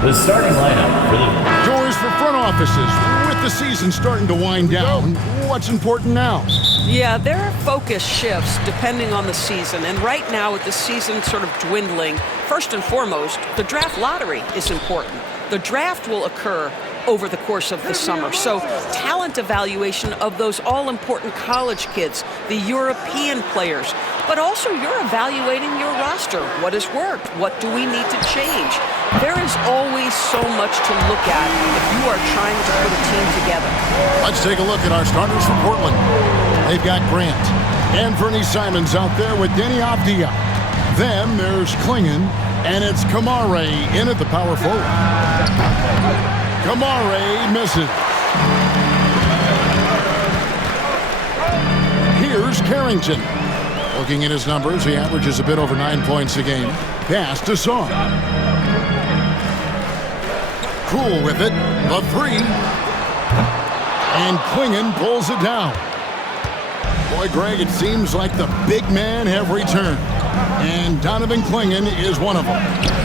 The starting lineup for the... Doors for front offices. With the season starting to wind down, what's important now? Yeah, there are focus shifts depending on the season. And right now, with the season sort of dwindling, first and foremost, the draft lottery is important. The draft will occur over the course of the summer. So talent evaluation of those all-important college kids, the European players, but also you're evaluating your roster. What has worked? What do we need to change? There is always so much to look at if you are trying to put a team together. Let's take a look at our starters for Portland. They've got Grant and Fernie Simons out there with Denny Avdia. Then there's Klingon, and it's Kamare in at the power forward. Kamare misses. Here's Carrington. Looking at his numbers, he averages a bit over 9 points a game. Pass to Song. Cool with it. The three. And Klingon pulls it down. Boy, Greg, it seems like the big men have returned. And Donovan Klingon is one of them.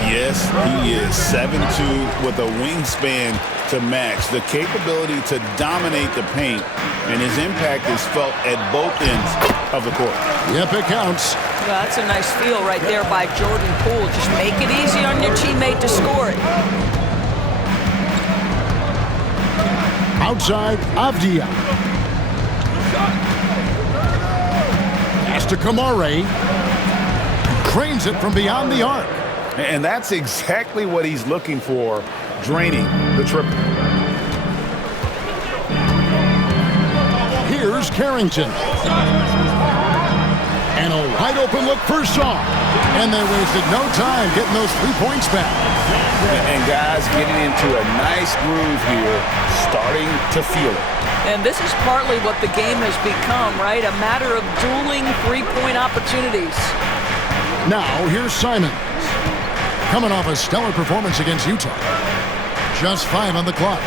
Yes, he is 7'2" with a wingspan to match, the capability to dominate the paint, and his impact is felt at both ends of the court. Yep, it counts. Well, that's a nice feel right there by Jordan Poole. Just make it easy on your teammate to score it. Outside, Avdia. Pass to Kamare. Cranes it from beyond the arc. And that's exactly what he's looking for, draining the triple. Here's Carrington. And a wide open look for Shaw. And they wasted no time getting those 3 points back. And guys getting into a nice groove here, starting to feel it. And this is partly what the game has become, right? A matter of dueling three-point opportunities. Now, here's Simons. Coming off a stellar performance against Utah. Just 5 on the clock.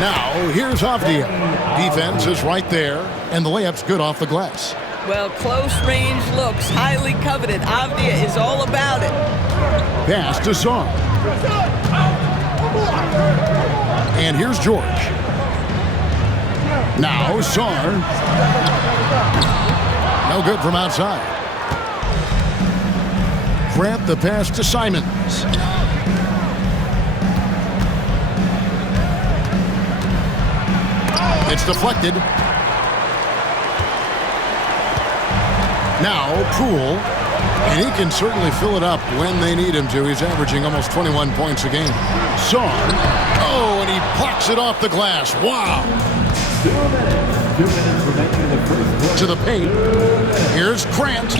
Now, here's Avdia. Defense is right there, and the layup's good off the glass. Well, close range looks highly coveted. Avdia is all about it. Pass to Song. And here's George. Now, Sar. No good from outside. Grant the pass to Simons. It's deflected. Now, Poole. And he can certainly fill it up when they need him to. He's averaging almost 21 points a game. Song. Oh, and he blocks it off the glass. Wow. 2 minutes remaining in the first. To the paint. Here's Grant.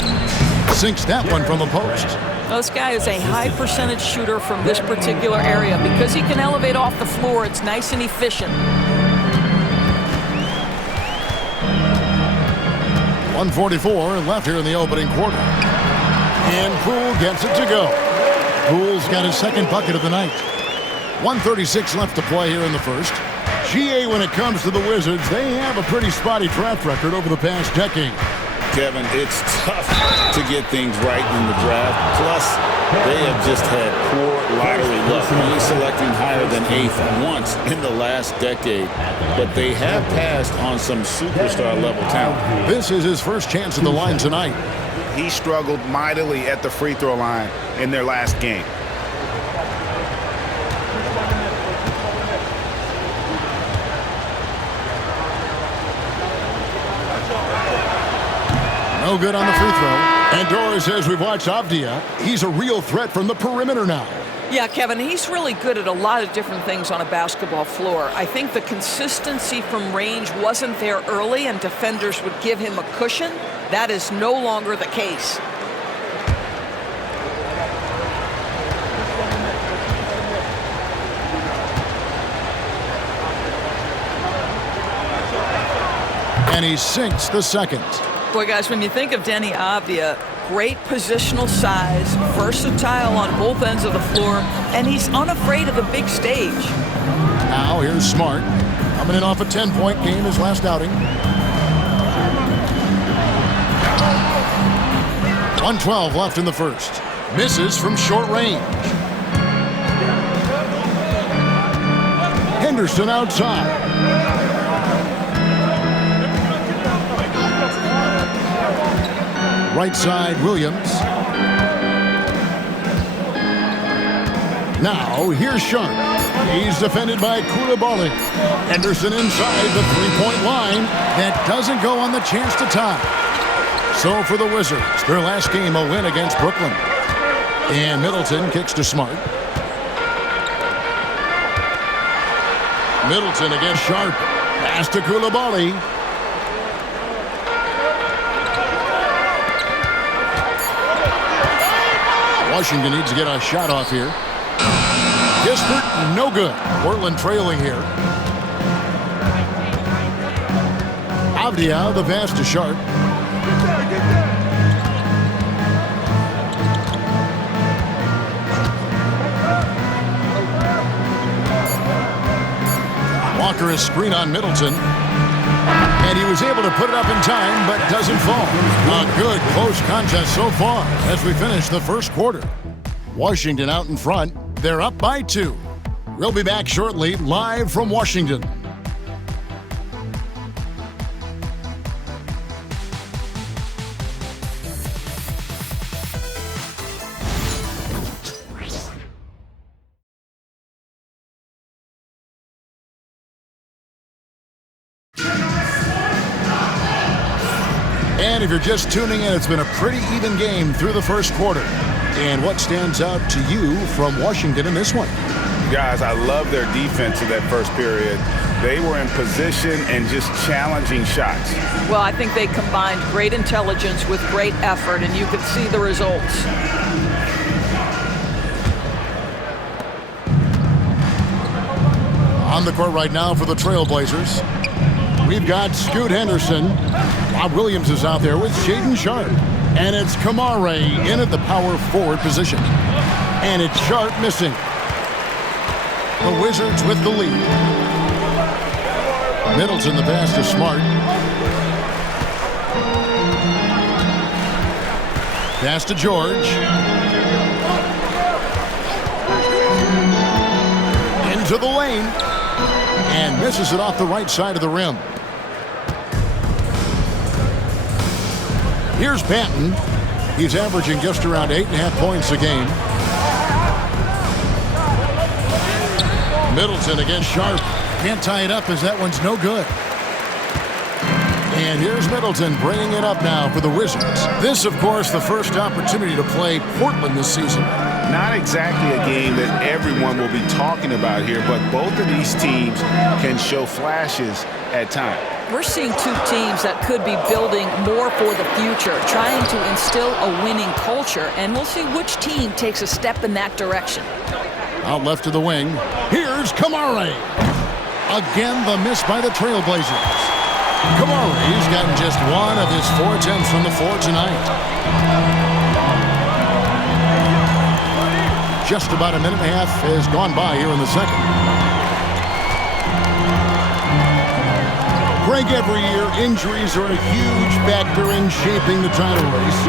Sinks that one from the post. Well, this guy is a high percentage shooter from this particular area. Because he can elevate off the floor, it's nice and efficient. 1:44 left here in the opening quarter. And Poole gets it to go. Poole's got his second bucket of the night. 1:36 left to play here in the first. GA, when it comes to the Wizards, they have a pretty spotty draft record over the past decade. Kevin, it's tough to get things right in the draft. Plus, they have just had poor lottery luck, only selecting higher than 8th once in the last decade. But they have passed on some superstar-level talent. This is his first chance at the line tonight. He struggled mightily at the free throw line in their last game. No good on the free throw. And Dora says we've watched Avdia. He's a real threat from the perimeter now. Yeah, Kevin, he's really good at a lot of different things on a basketball floor. I think the consistency from range wasn't there early, and defenders would give him a cushion. That is no longer the case. And he sinks the second. Boy, guys, when you think of Denny Avdia, great positional size, versatile on both ends of the floor, and he's unafraid of the big stage. Now here's Smart, coming in off a 10-point game his last outing. 1:12 left in the first. Misses from short range. Henderson outside. Right side, Williams. Now, here's Sharp. He's defended by Koulibaly. Henderson inside the three-point line. That doesn't go on the chance to tie. So for the Wizards, their last game, a win against Brooklyn. And Middleton kicks to Smart. Middleton against Sharp. Pass to Koulibaly. Washington needs to get a shot off here. Kispert, no good. Portland trailing here. Avdia, the pass to Sharp. Walker is screen on Middleton. And he was able to put it up in time, but doesn't fall. A good close contest so far as we finish the first quarter. Washington out in front. They're up by 2. We'll be back shortly, live from Washington. And if you're just tuning in, it's been a pretty even game through the first quarter. And what stands out to you from Washington in this one? Guys, I love their defense in that first period. They were in position and just challenging shots. Well, I think they combined great intelligence with great effort, and you could see the results. On the court right now for the Trailblazers, we've got Scoot Henderson. Bob Williams is out there with Shaedon Sharp. And it's Kamare in at the power forward position. And it's Sharp missing. The Wizards with the lead. Middleton the pass to Smart. Pass to George. Into the lane. And misses it off the right side of the rim. Here's Banton. He's averaging just around 8.5 points a game. Middleton against Sharp. Can't tie it up as that one's no good. And here's Middleton bringing it up now for the Wizards. This, of course, the first opportunity to play Portland this season. Not exactly a game that everyone will be talking about here, but both of these teams can show flashes at times. We're seeing two teams that could be building more for the future, trying to instill a winning culture, and we'll see which team takes a step in that direction. Out left to the wing. Here's Kamare. Again, the miss by the Trailblazers. Kamare's gotten just one of his 4 attempts from the floor tonight. Just about a minute and a half has gone by here in the second. Greg, every year, injuries are a huge factor in shaping the title race.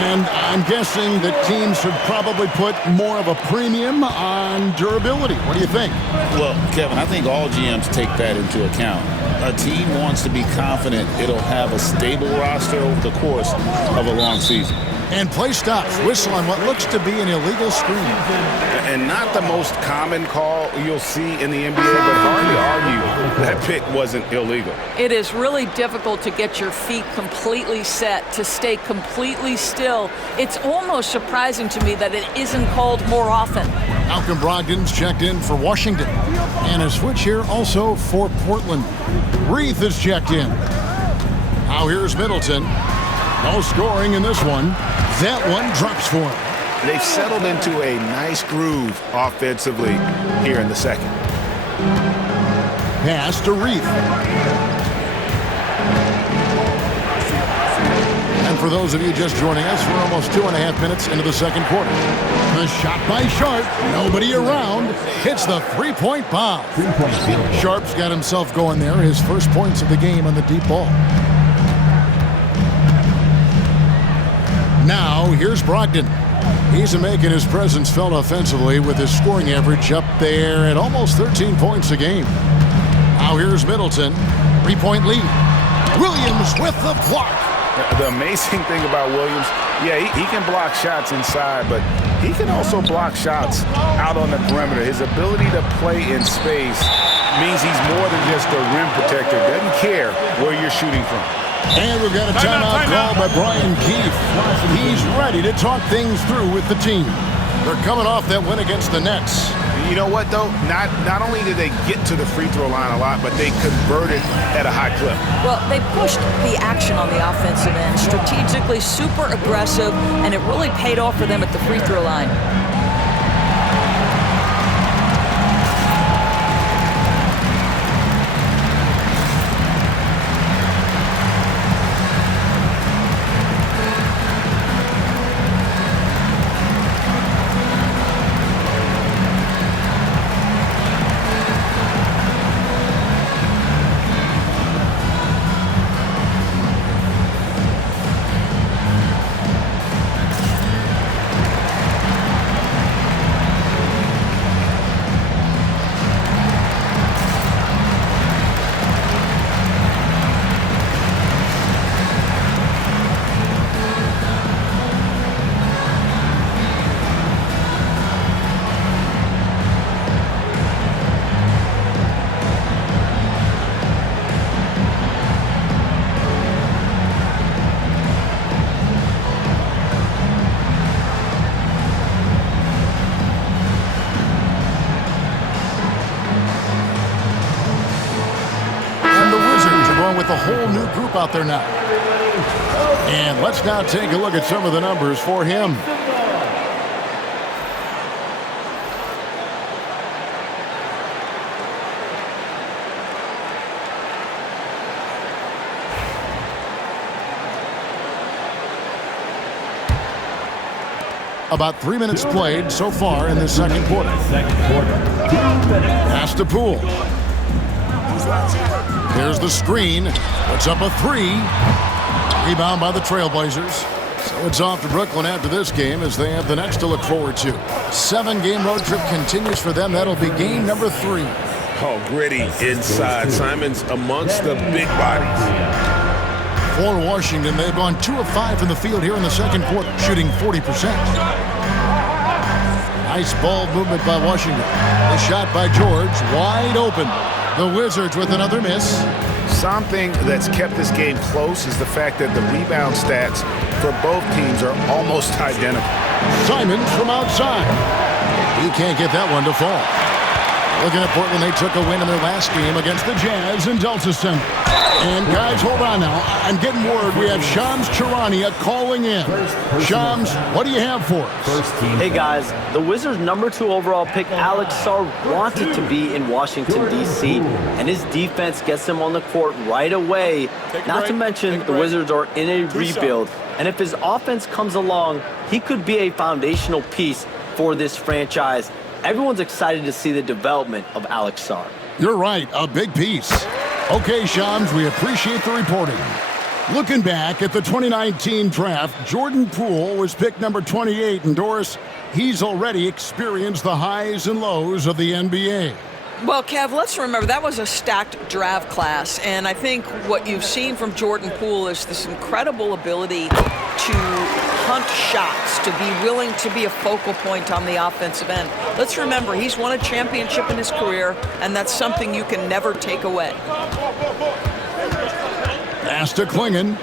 And I'm guessing that teams should probably put more of a premium on durability. What do you think? Well, Kevin, I think all GMs take that into account. A team wants to be confident it'll have a stable roster over the course of a long season. And play stops. Whistle on what looks to be an illegal screen. And not the most common call you'll see in the NBA, but hard to argue that pick wasn't illegal. It is really difficult to get your feet completely set, to stay completely still. It's almost surprising to me that it isn't called more often. Malcolm Brogdon's checked in for Washington. And a switch here also for Portland. Reith is checked in. Now here's Middleton. No scoring in this one. That one drops for him. They've settled into a nice groove offensively here in the second. Pass to Reith. And for those of you just joining us, we're almost 2.5 minutes into the second quarter. The shot by Sharp, nobody around, hits the three-point bomb. Sharp's got himself going there, his first points of the game on the deep ball. Now, here's Brogdon. He's making his presence felt offensively with his scoring average up there at almost 13 points a game. Now here's Middleton. 3-point lead. Williams with the block. The amazing thing about Williams, yeah, he can block shots inside, but he can also block shots out on the perimeter. His ability to play in space means he's more than just a rim protector. Doesn't care where you're shooting from. And we've got a timeout called by Brian Keefe. He's ready to talk things through with the team. They're coming off that win against the Nets. You know what, though? Not only did they get to the free throw line a lot, but they converted at a high clip. Well, they pushed the action on the offensive end, strategically super aggressive, and it really paid off for them at the free throw line. With a whole new group out there now. And let's now take a look at some of the numbers for him. About 3 minutes played so far in the second quarter. Pass to Poole. Here's the screen. Puts up a three. Rebound by the Trailblazers. So it's off to Brooklyn after this game as they have the next to look forward to. 7-game road trip continues for them. That'll be game number 3. Oh, gritty inside. Simon's amongst the big bodies. For Washington, they've gone 2 of 5 from the field here in the second quarter, shooting 40%. Nice ball movement by Washington. The shot by George, wide open. The Wizards with another miss. Something that's kept this game close is the fact that the rebound stats for both teams are almost identical. Simons from outside. He can't get that one to fall. Looking at Portland, they took a win in their last game against the Jazz in Delta Center. And guys, hold on now. I'm getting word we have Shams Charania calling in. Shams, what do you have for us? Hey guys, the Wizards' #2 overall pick Alex Sarr wanted to be in Washington, D.C., and his defense gets him on the court right away. Not to mention, the Wizards are in a rebuild, and if his offense comes along, he could be a foundational piece for this franchise. Everyone's excited to see the development of Alex Sarr. You're right, a big piece. Okay, Shams, we appreciate the reporting. Looking back at the 2019 draft, Jordan Poole was picked number 28, and Doris, he's already experienced the highs and lows of the NBA. Well, Kev, let's remember that was a stacked draft class, and I think what you've seen from Jordan Poole is this incredible ability to hunt shots, to be willing to be a focal point on the offensive end. Let's remember, he's won a championship in his career, and that's something you can never take away. Pass to Klingon.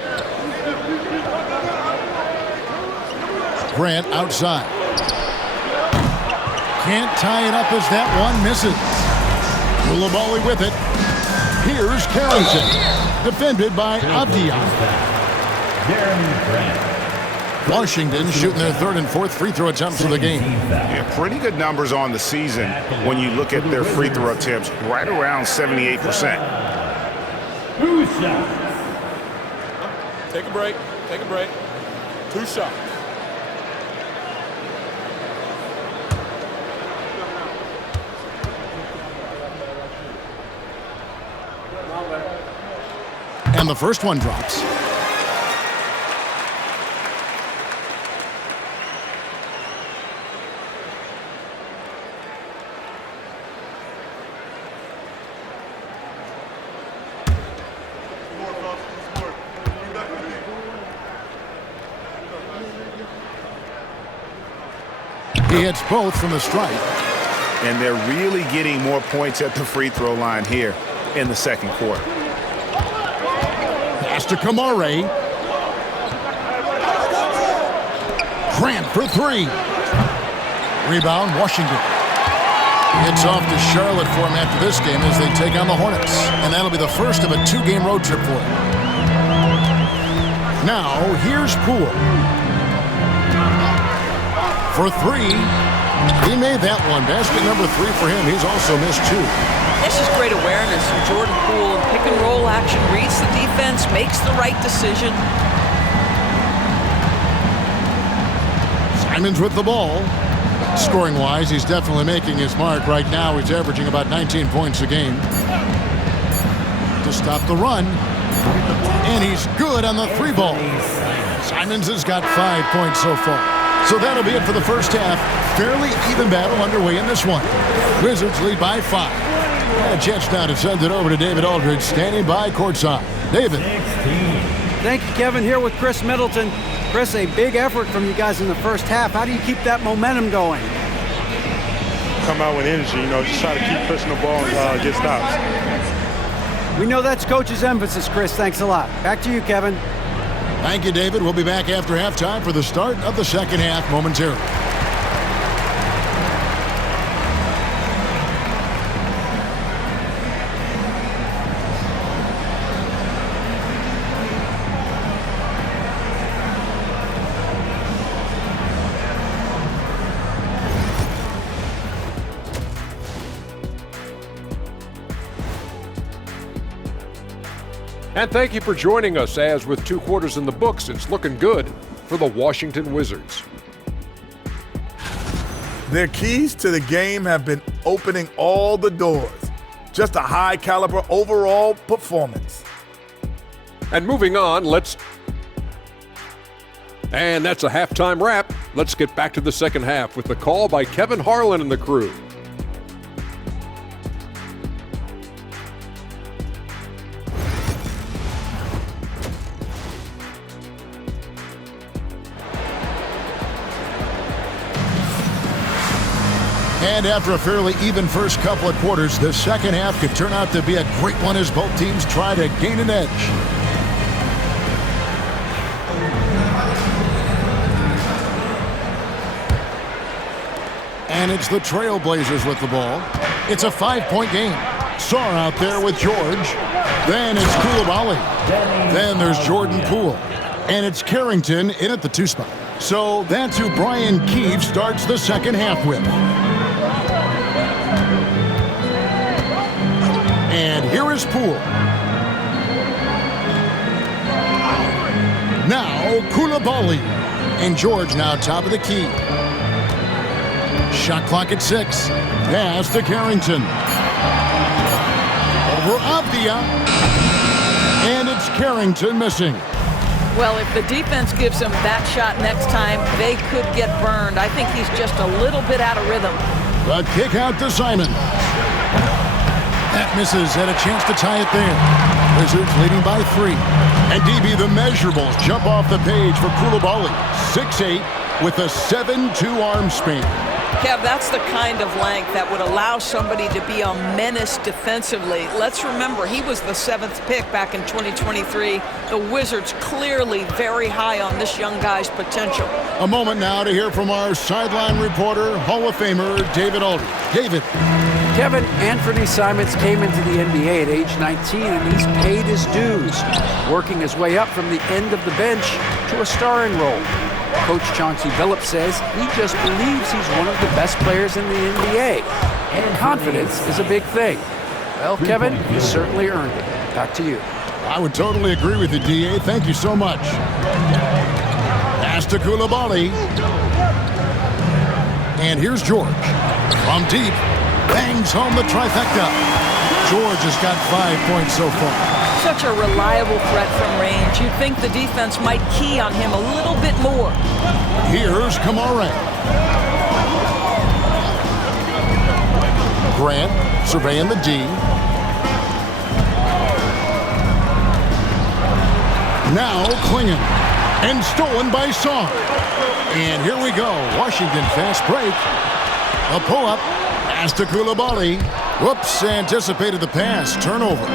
Grant outside. Can't tie it up as that one misses. Koulibaly with it. Here's Carrington. Defended by Avdia. Washington shooting their 3rd and 4th free throw attempts of the game. Yeah, pretty good numbers on the season when you look at their free throw attempts, right around 78%. Take a break. Take a break. 2 shots. And the first one drops. He hits both from the stripe. And they're really getting more points at the free throw line here in the second quarter. Pass to Kamare. Grant for three. Rebound, Washington. It's off to Charlotte for him after this game as they take on the Hornets. And that'll be the first of a 2-game road trip for him. Now, here's Poole. For three. He made that one. Basket number 3 for him. He's also missed 2. This is great awareness from Jordan Poole. Pick and roll action, reads the defense, makes the right decision. Simons with the ball. Scoring-wise, he's definitely making his mark. Right now, he's averaging about 19 points a game. To stop the run. And he's good on the 3-ball. Simons has got 5 points so far. So that'll be it for the first half. Fairly even battle underway in this one. Wizards lead by 5. And a chance now to send it over to David Aldridge, standing by courtside. David. Thank you, Kevin. Here with Chris Middleton. Chris, a big effort from you guys in the first half. How do you keep that momentum going? Come out with energy, just try to keep pushing the ball and get stops. We know that's Coach's emphasis, Chris. Thanks a lot. Back to you, Kevin. Thank you, David. We'll be back after halftime for the start of the second half momentarily. And thank you for joining us as with 2 quarters in the books, it's looking good for the Washington Wizards. Their keys to the game have been opening all the doors. Just a high caliber overall performance. And moving on, And that's a halftime wrap. Let's get back to the second half with the call by Kevin Harlan and the crew. And after a fairly even first couple of quarters, the second half could turn out to be a great one as both teams try to gain an edge. And it's the Trailblazers with the ball. It's a 5-point game. Sarr out there with George. Then it's Koulibaly. Then there's Jordan Poole. And it's Carrington in at the 2 spot. So that's who Brian Keefe starts the second half with. And here is Poole. Now Koulibaly. And George now top of the key. Shot clock at 6. Pass to Carrington. Over Avdia. And it's Carrington missing. Well, if the defense gives him that shot next time, they could get burned. I think he's just a little bit out of rhythm. The kick out to Simon. That misses, had a chance to tie it there. Wizards leading by 3. And DB, the measurables jump off the page for Koulibaly. 6'8", with a 7'2" arm span. Kev, that's the kind of length that would allow somebody to be a menace defensively. Let's remember, he was the 7th pick back in 2023. The Wizards clearly very high on this young guy's potential. A moment now to hear from our sideline reporter, Hall of Famer David Aldridge. David. Kevin, Anthony Simons came into the NBA at age 19, and he's paid his dues, working his way up from the end of the bench to a starring role. Coach Chauncey Billups says he just believes he's one of the best players in the NBA, and confidence is a big thing. Well, Kevin, you certainly earned it. Back to you. I would totally agree with you, D.A. Thank you so much. Pass to Koulibaly. And here's George. From deep, bangs home the trifecta. George has got 5 points so far. Such a reliable threat from range. You'd think the defense might key on him a little bit more. Here's Kamare. Grant surveying the D. Now Klingon. And stolen by Song. And here we go. Washington fast break. A pull-up. Pass to Coulibaly. Whoops, anticipated the pass. Turnover.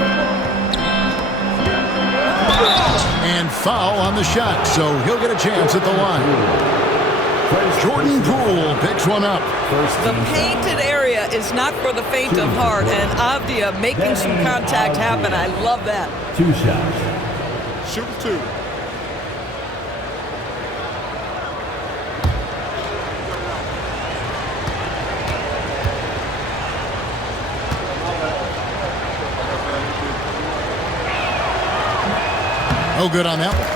And foul on the shot, so he'll get a chance at the line. Jordan Poole picks one up. The painted area is not for the faint of heart, and Avdia making some contact happen. I love that. 2 shots. Shoot 2. No good on that one.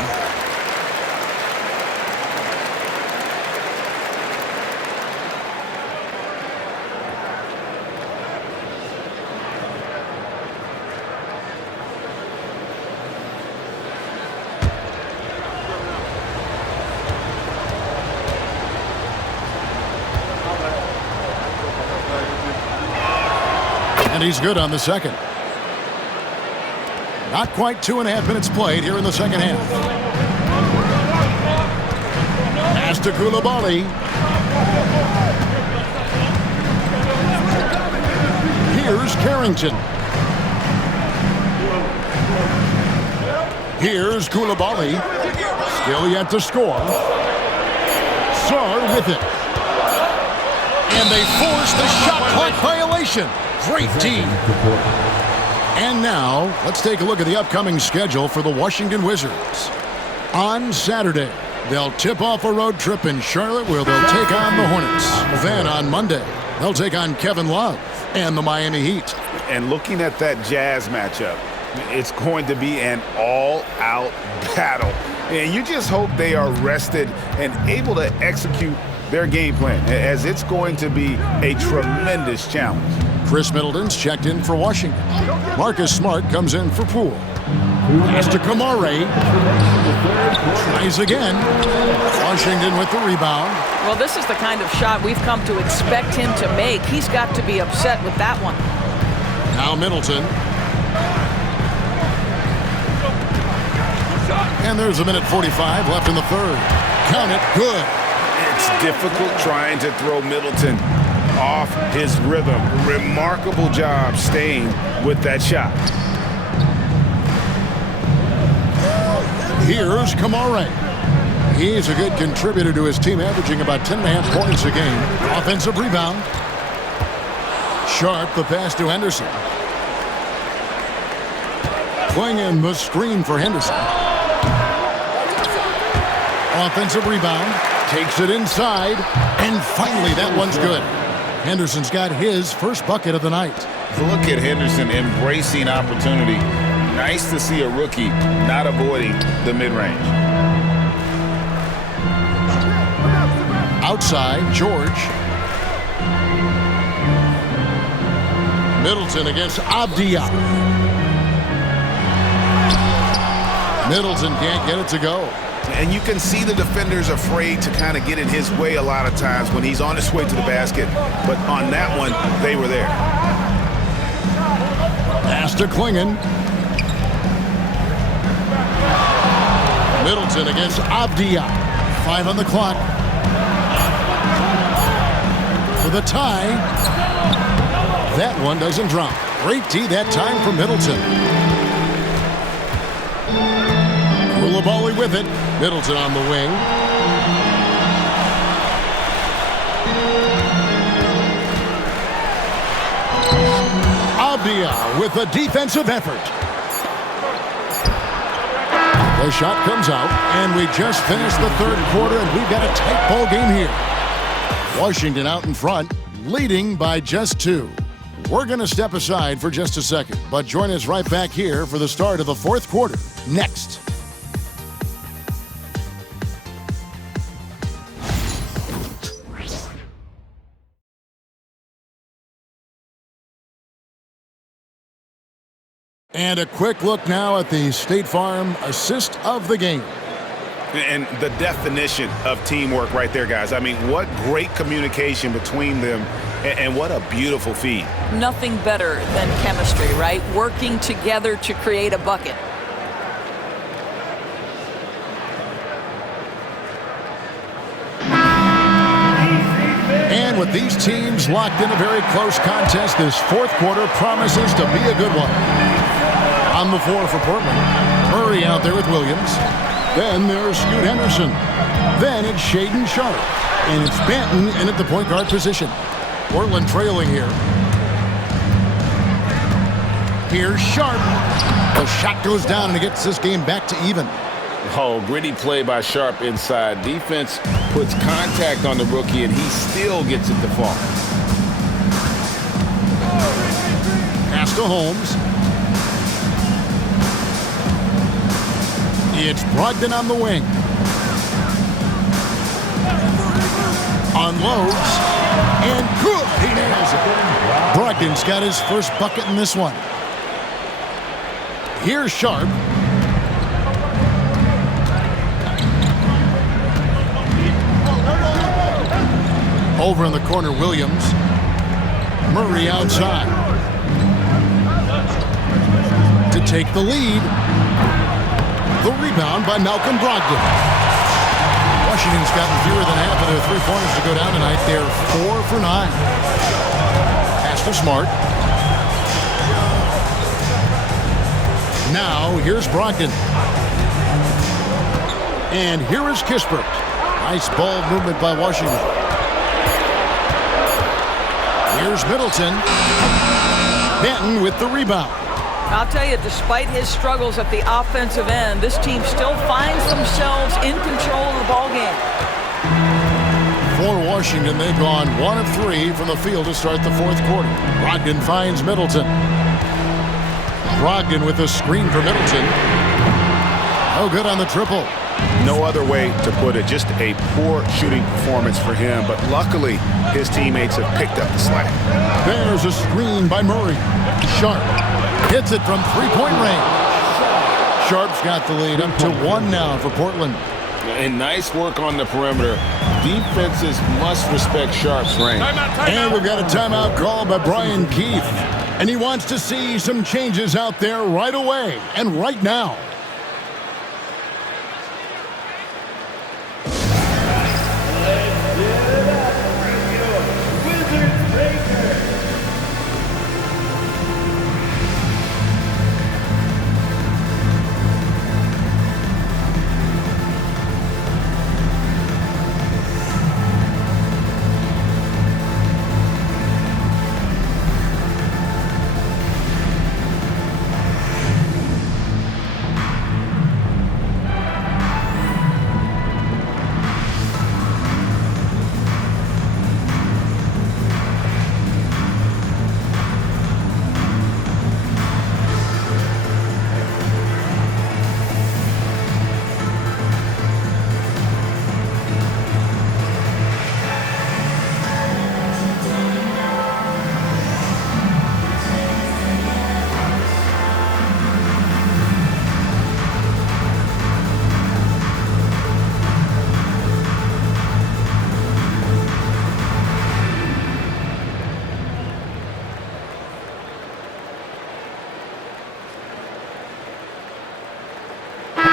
And he's good on the second. Not quite 2.5 minutes played here in the second half. Pass to Coulibaly. Here's Carrington. Here's Coulibaly. Still yet to score. Sarr with it. And they force the shot clock violation. Great team. And now, let's take a look at the upcoming schedule for the Washington Wizards. On Saturday, they'll tip off a road trip in Charlotte where they'll take on the Hornets. Then on Monday, they'll take on Kevin Love and the Miami Heat. And looking at that Jazz matchup, it's going to be an all-out battle. And you just hope they are rested and able to execute their game plan, as it's going to be a tremendous challenge. Chris Middleton's checked in for Washington. Marcus Smart comes in for Poole. Pass to Kamare. Tries again. Washington with the rebound. Well, this is the kind of shot we've come to expect him to make. He's got to be upset with that one. Now Middleton. And there's 1:45 left in the third. Count it. Good. It's difficult trying to throw Middleton off his rhythm. Remarkable job staying with that shot. Here's Kamare. He's a good contributor to his team, averaging about 10.5 points a game. Offensive rebound. Sharp the pass to Henderson. Playing in the screen for Henderson. Offensive rebound. Takes it inside. And finally, that one's good. Henderson's got his first bucket of the night. Look at Henderson embracing opportunity. Nice to see a rookie not avoiding the mid-range. Outside, George. Middleton against Avdia. Middleton can't get it to go. And you can see the defenders afraid to kind of get in his way a lot of times when he's on his way to the basket. But on that one, they were there. Pass to Klingon. Middleton against Avdia. 5 on the clock. For the tie. That one doesn't drop. Great D that time from Middleton. Coulibaly with it. Middleton on the wing. Avdia with a defensive effort. The shot comes out, and we just finished the third quarter, and we've got a tight ball game here. Washington out in front, leading by just 2. We're going to step aside for just a second, but join us right back here for the start of the fourth quarter next. And a quick look now at the State Farm assist of the game. And the definition of teamwork right there, guys. I mean, what great communication between them, and what a beautiful feed. Nothing better than chemistry, right? Working together to create a bucket. And with these teams locked in a very close contest, this fourth quarter promises to be a good one. On the floor for Portland, Murray out there with Williams. Then there's Scoot Henderson. Then it's Shaedon Sharpe. And it's Banton in at the point guard position. Portland trailing here. Here's Sharpe. The shot goes down and it gets this game back to even. Oh, gritty play by Sharpe inside. Defense puts contact on the rookie, and he still gets it to fall. Pass to Holmes. It's Brogdon on the wing. Unloads. And good. He nails it. Brogdon's got his first bucket in this one. Here's Sharpe. Over in the corner, Williams. Murray outside. To take the lead. The rebound by Malcolm Brogdon. Washington's gotten fewer than half of their three-pointers to go down tonight. They're 4 for 9. Pass to Smart. Now, here's Brogdon. And here is Kispert. Nice ball movement by Washington. Here's Middleton. Banton with the rebound. I'll tell you, despite his struggles at the offensive end, this team still finds themselves in control of the ball game. For Washington, they've gone 1 of 3 from the field to start the fourth quarter. Brogdon finds Middleton. Brogdon with a screen for Middleton. Oh, good on the triple. No other way to put it. Just a poor shooting performance for him. But luckily, his teammates have picked up the slack. There's a screen by Murray. Sharpe hits it from three-point range. Sharpe's got the lead up to 1 now for Portland. And nice work on the perimeter. Defenses must respect Sharpe's range. And we've got a timeout called by Brian Keith. And he wants to see some changes out there right away and right now.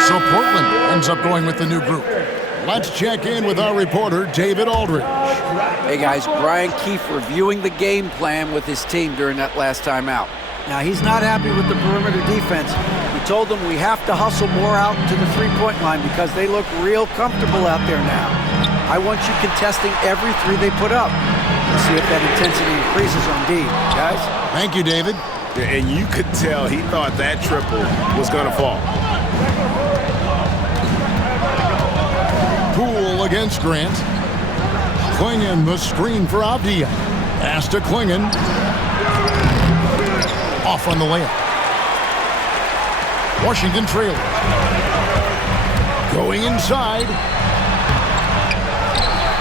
So Portland ends up going with the new group. Let's check in with our reporter, David Aldridge. Hey guys, Brian Keefe reviewing the game plan with his team during that last time out. Now, he's not happy with the perimeter defense. He told them we have to hustle more out to the three-point line because they look real comfortable out there now. I want you contesting every three they put up. Let's see if that intensity increases on D, guys. Thank you, David. And you could tell he thought that triple was going to fall. Poole against Grant. Klingon, the screen for Avdia. Pass to Klingon. Off on the layup. Washington trailing. Going inside.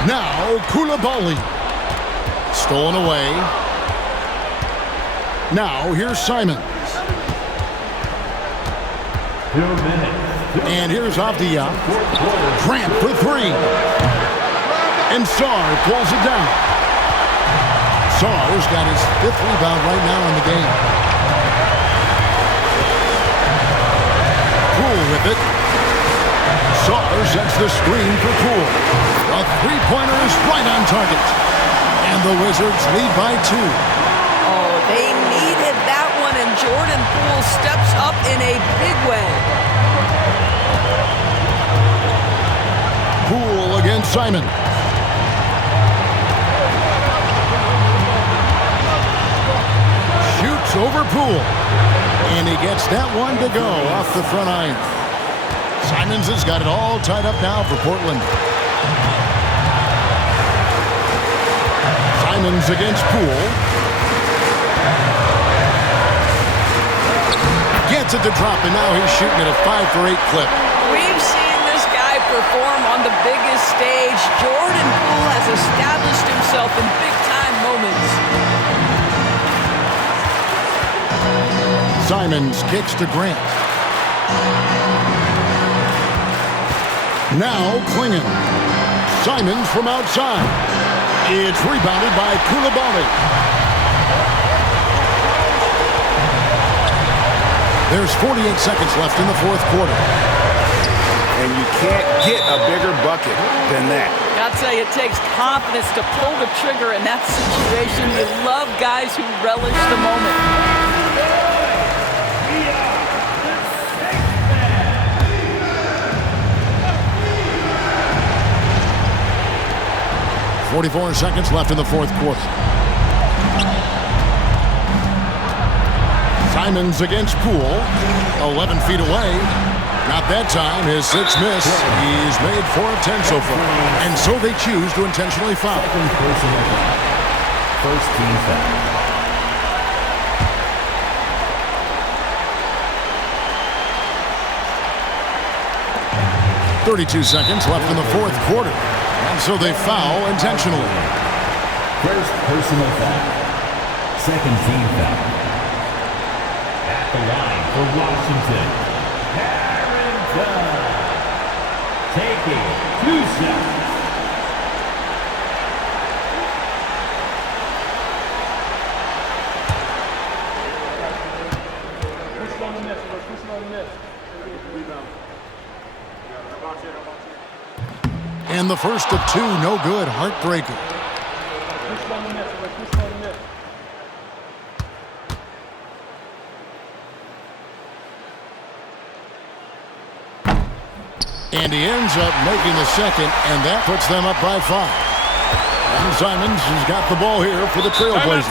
Now Koulibaly. Stolen away. Now here's Simons. 2 minutes. And here's Avdia. Grant for 3. And Sarr pulls it down. Sarr's got his 5th rebound right now in the game. Poole with it. Sarr sets the screen for Poole. A three-pointer is right on target. And the Wizards lead by 2. Oh, they needed that one, and Jordan Poole steps up in a big way. Poole against Simon. Shoots over Poole. And he gets that one to go off the front iron. Simons has got it all tied up now for Portland. Simons against Poole. Gets it to drop, and now he's shooting at a 5 for 8 clip. We've seen this guy perform on the biggest stage. Jordan Poole has established himself in big-time moments. Simons kicks to Grant. Now Klingon. Simons from outside. It's rebounded by Koulibaly. There's 48 seconds left in the fourth quarter. And you can't get a bigger bucket than that. I'll tell you, it takes confidence to pull the trigger in that situation. You love guys who relish the moment. 44 seconds left in the fourth quarter. Simons against Poole. 11 feet away. Not that time. His 6th miss. He's made 4 of 10 so far. And so they choose to intentionally foul. First team foul. 32 seconds left in the fourth quarter. And so they foul intentionally. First personal foul. Second team foul. At the line for Washington, Harrington. Taking 2 shots. And the first of 2, no good. Heartbreaker. And he ends up making the second, and that puts them up by 5. And Simons has got the ball here for the Trailblazers.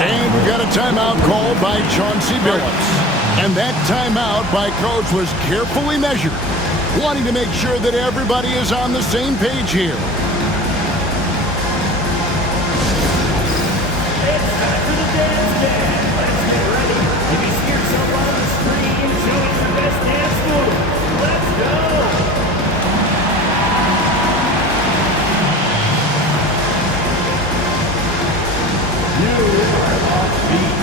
And we've got a timeout called by Chauncey Billups. And that timeout by Coach was carefully measured, wanting to make sure that everybody is on the same page here. It's time for the dance band. Let's get ready. If you see yourself on the screen, show us your best dance move. Let's go. You are off beat.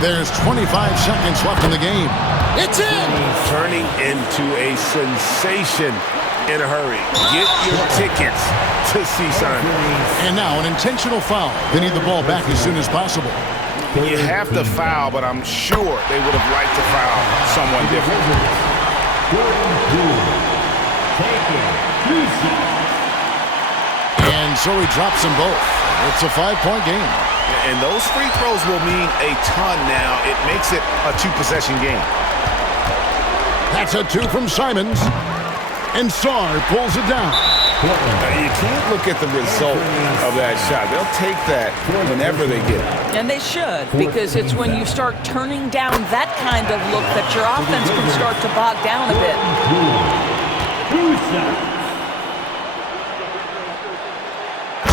There's 25 seconds left in the game. It's in! Turning into a sensation in a hurry. Get your tickets to see, son. And now an intentional foul. They need the ball back as soon as possible. You have to foul, but I'm sure they would have liked to foul someone different. And so he drops them both. It's a 5-point game. And those free throws will mean a ton now. It makes it a 2-possession game. That's a 2 from Simons. And Sarr pulls it down. You can't look at the result of that shot. They'll take that whenever they get it. And they should, because it's when you start turning down that kind of look that your offense can start to bog down a bit.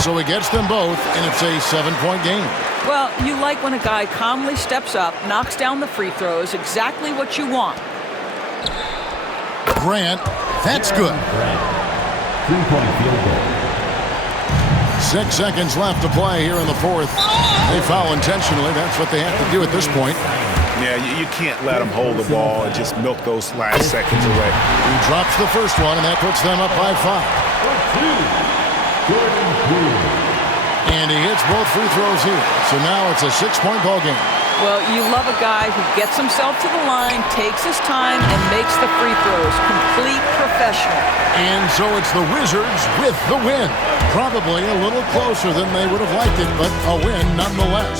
So he gets them both, and it's a 7-point game. Well, you like when a guy calmly steps up, knocks down the free throws, exactly what you want. Grant, that's good. 3-point field goal. 6 seconds left to play here in the fourth. They foul intentionally. That's what they have to do at this point. Yeah, you can't let them hold the ball and just milk those last seconds away. He drops the first one, and that puts them up by 5. And he hits both free throws here. So now it's a 6-point ball game. Well, you love a guy who gets himself to the line, takes his time, and makes the free throws. Complete professional. And so it's the Wizards with the win. Probably a little closer than they would have liked it, but a win nonetheless.